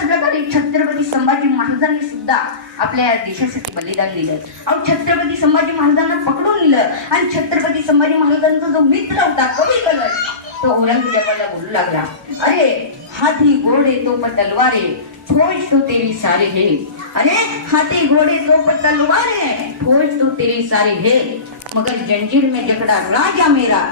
त्याच प्रकारे छत्रपती संभाजी महाराजांनी सुद्धा आपल्या देशासाठी बलिदान दिलं. अहो छत्रपती संभाजी महाराजांना पकडून नेलं आणि छत्रपती संभाजी महाराजांचा जो मित्र होता कवी कलश तो औरंगजेबाला बोलू लागला, अरे हाथी घोड़े तो तलवारे फौज तो तेरी सारे है, अरे हाथी घोड़े तो तलवारे फौज तो तेरी सारे है, मगर जंजीर में जकड़ा राजा मेरा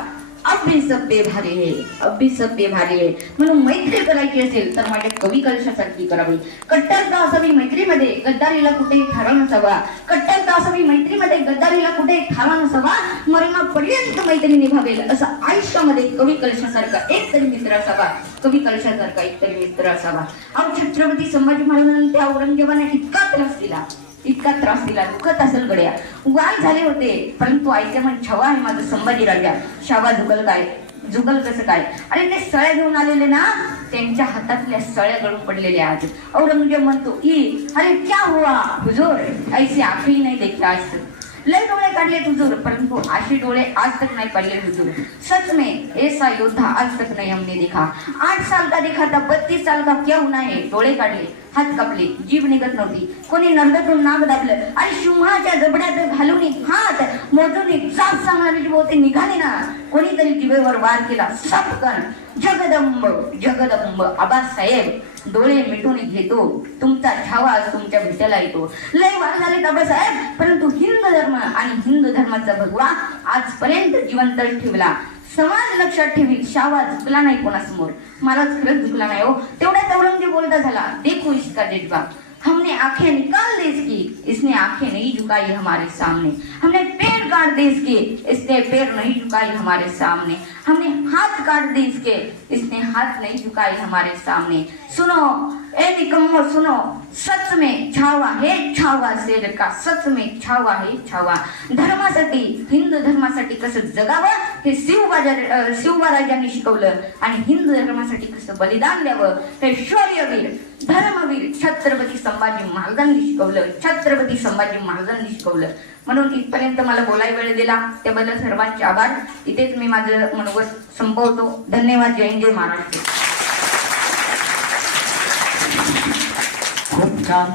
अब भी सब बेभारी है, अब भी सब बेभारी है. म्हणून मैत्री करायची असेल तर माझ्या कवी कलशासारखी करावी. कट्टरता असावी मैत्रीमध्ये, गद्दारीला कुठेही ठारा नसावा. कट्टरता असावी मैत्रीमध्ये, गद्दारीला कुठेही ठारा नसावा. मरणापर्यंत मैत्री निभावेल असं आयुष्यामध्ये कवी कलशासारखा एक तरी मित्र असावा. कवी कलशासारखा एक तरी मित्र असावा. अहो छत्रपती संभाजी महाराजांनी त्या औरंगजेबाने इतका त्रास दिला. दुखत असेल गड्या, वाय झाले होते, परंतु आईचे मन छवा आहे माझं संभाजी राजा. शावा जुगल कसं काय. अरे ते सळ्या घेऊन आलेले ना, त्यांच्या हातातल्या सळ्या गळून पडलेल्या आहेत. औरंगजेब म्हणतो की अरे क्या हुआ हुजूर, ऐसे आंखें नहीं देखी आज तक. लय डोळे काढले हुजूर, परंतु असे डोळे आज तक नहीं पडले हुजूर. सच में ऐसा योद्धा आज तक नहीं हमने देखा. 8 साल का देखा था, 32 साल का क्या होना है. डोळे काढले, हात कापले, जीभ निघत नव्हती, कोणी नरडातून नाक दाबलं आणि सिंहाच्या जबड्यात घालून हात मोजून साफ सांगणारी बोलते निघाली ना. कोणीतरी जिभेवर वार केला, सपकन जगदंब जगदंब आबासाहेब डोळे मिटून घेतो, तुमचा छावा तुमच्या भेटायला येतो. लय वार झाले आबासाहेब, परंतु हिंदू धर्म आणि हिंदू धर्माचा भगवा आजपर्यंत जिवंत ठेवला. समाज लक्षात ठेवी, शावा झुकला नाही कोणासमोर. महाराज खरंच झुकला नाही हो. तेवढ्यात औरंगजेब बोलता झाला, देखो इसका जज्बा, हमने आंखें निकाल दी इसकी, इसने आंखें नहीं झुकाई हमारे सामने. हमने पैर काट दी इसके, इसने पैर नहीं झुकाई हमारे सामने. हमने हाथ काट दी इसके, इसने हाथ नहीं झुकाई हमारे सामने. सुनो ए निकम्मो सुनो, सच में छावा है छावा शेर का, सच में छावा है छावा. धर्मासाठी, हिंदू धर्मासाठी कसं जगावं हे शिवबाराजांनी शिकवलं आणि हिंदू धर्मासाठी कसं बलिदान द्यावं हे शौर्यवीर धर्मवीर छत्रपती संभाजी महाराजांनी शिकवलं. छत्रपती संभाजी महाराजांनी शिकवलं. म्हणून इथपर्यंत मला बोलाय वेळ दिला त्याबद्दल सर्वांचे आभार. इथेच मी माझं मनोगत संपवतो. धन्यवाद. जय हिंद, जय महाराष्ट्र. खूप छान.